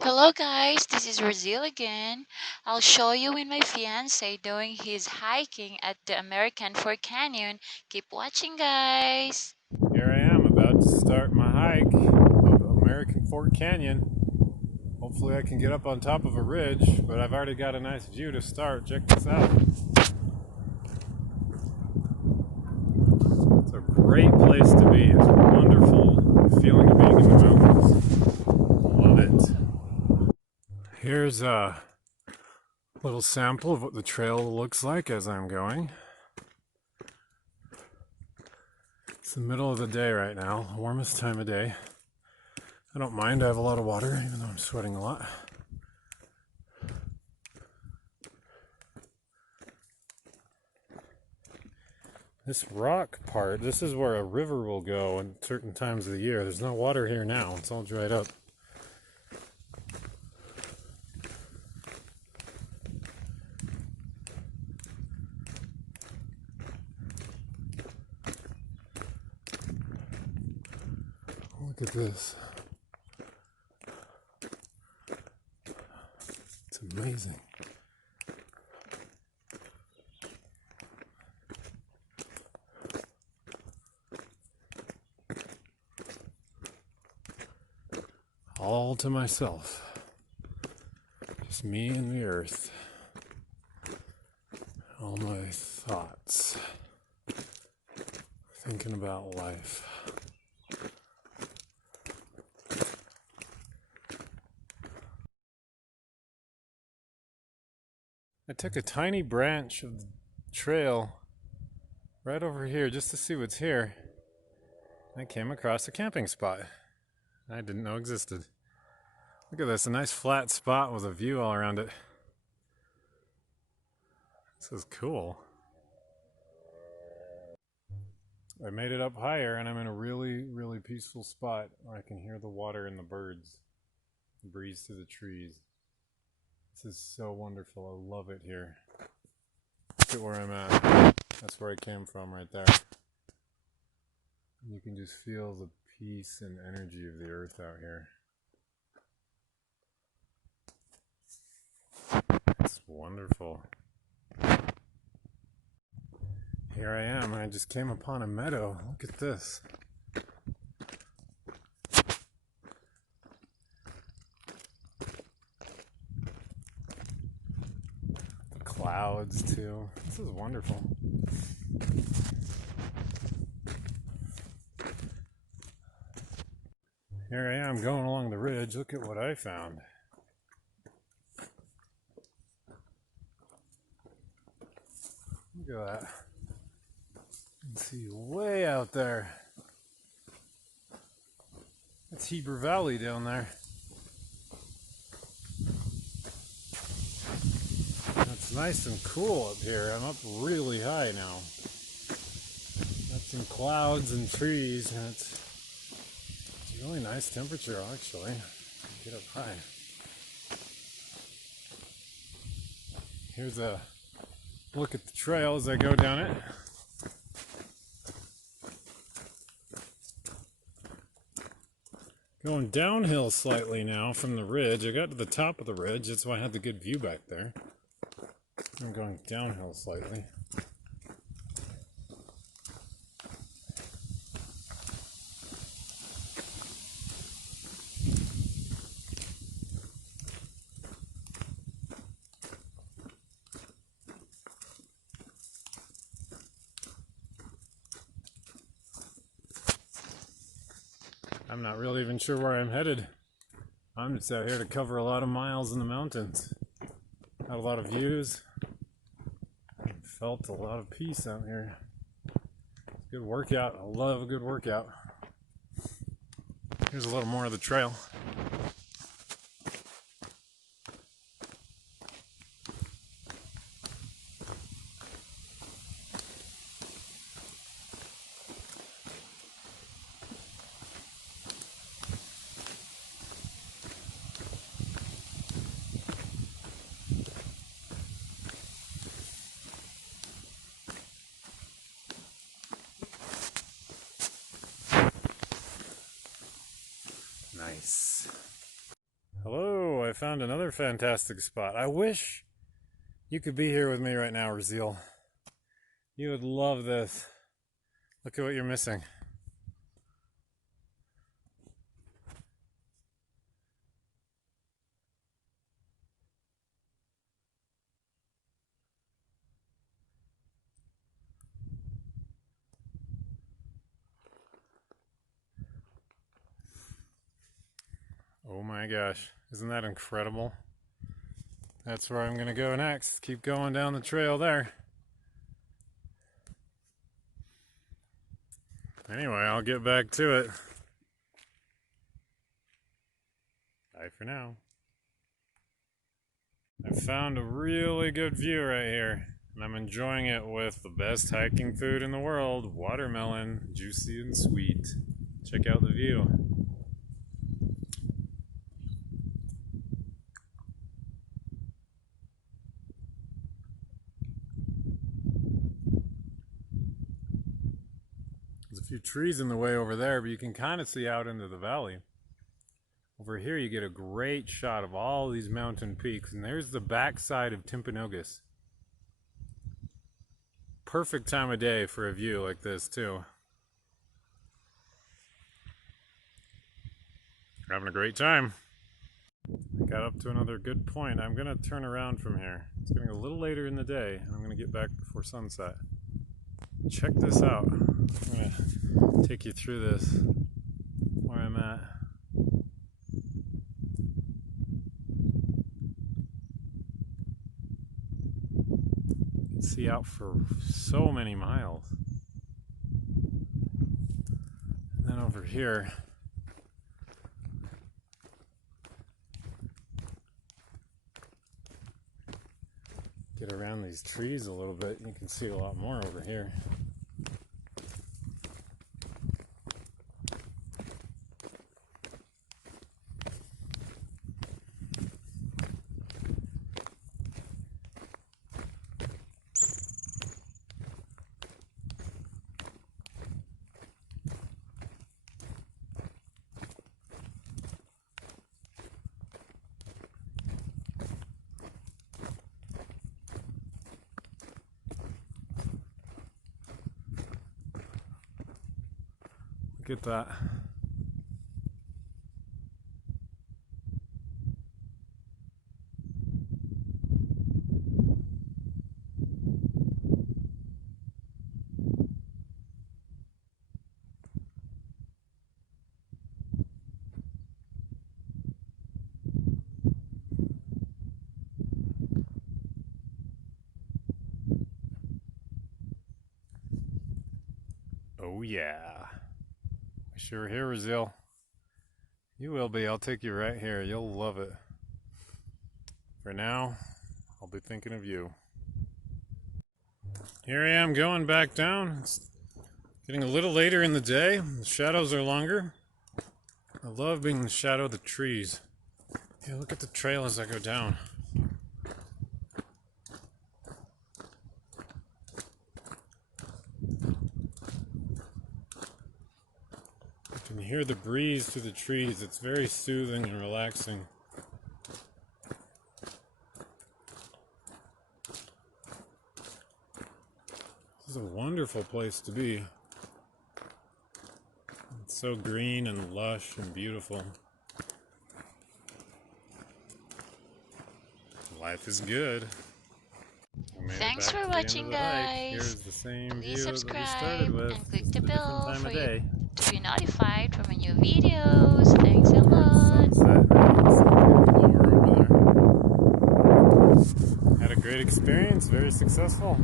Hello guys, this is Brazil again. I'll show you in my fiance doing his hiking at the American Fork Canyon. Keep watching guys. Here I am about to start my hike of American Fork Canyon. Hopefully I can get up on top of a ridge, but I've already got a nice view to start. Check this out. It's a great place to be. It's a wonderful feeling of being in the mountains. Love it. Here's a little sample of what the trail looks like as I'm going. It's the middle of the day right now, the warmest time of day. I don't mind, I have a lot of water, even though I'm sweating a lot. This rock part, this is where a river will go at certain times of the year. There's no water here now, it's all dried up. Look at this. It's amazing. All to myself. Just me and the earth. All my thoughts. Thinking about life. I took a tiny branch of the trail right over here just to see what's here. I came across a camping spot I didn't know existed. Look at this, a nice flat spot with a view all around it. This is cool. I made it up higher and I'm in a really peaceful spot where I can hear the water and the birds, the breeze through the trees. This is so wonderful. I love it here. Look at where I'm at. That's where I came from right there. You can just feel the peace and energy of the earth out here. It's wonderful. Here I am. I just came upon a meadow. Look at this. The clouds too. This is wonderful. Here I am going along the ridge. Look at what I found. Look at that. You can see way out there. That's Heber Valley down there. It's nice and cool up here. I'm up really high now. Got some clouds and trees, and it's a really nice temperature actually. Get up high. Here's a look at the trail as I go down it. Going downhill slightly now from the ridge. I got to the top of the ridge, that's why I had the good view back there. I'm going downhill slightly. I'm not really even sure where I'm headed. I'm just out here to cover a lot of miles in the mountains. Had a lot of views. Felt a lot of peace out here. Good workout. I love a good workout. Here's a little more of the trail. Nice. I found another fantastic spot. I wish you could be here with me right now, Raziel. You would love this. Look at what you're missing. Oh my gosh, isn't that incredible? That's where I'm gonna go next. Keep going down the trail there. Anyway, I'll get back to it. Bye for now. I found a really good view right here, and I'm enjoying it with the best hiking food in the world, watermelon, juicy and sweet. Check out the view. There's a few trees in the way over there, but you can kind of see out into the valley. Over here you get a great shot of all these mountain peaks, and there's the backside of Timpanogos. Perfect time of day for a view like this too. Having a great time. I got up to another good point. I'm gonna turn around from here. It's getting a little later in the day, and I'm gonna get back before sunset. Check this out. I'm gonna take you through this, where I'm at. You can see out for so many miles. And then over here, get around these trees a little bit, you can see a lot more over here. Look at that. Oh yeah. Sure here, Raziel. You will be. I'll take you right here. You'll love it. For now, I'll be thinking of you. Here I am going back down. It's getting a little later in the day. The shadows are longer. I love being in the shadow of the trees. Yeah, look at the trail as I go down. You can hear the breeze through the trees. It's very soothing and relaxing. This is a wonderful place to be. It's so green and lush and beautiful. Life is good. Thanks for watching, guys. Here's the same Please view that we subscribe started with, and click the just a different bell time for of you day. to be notified for my new videos. Thanks a lot. Sunset. Had a great experience, very successful.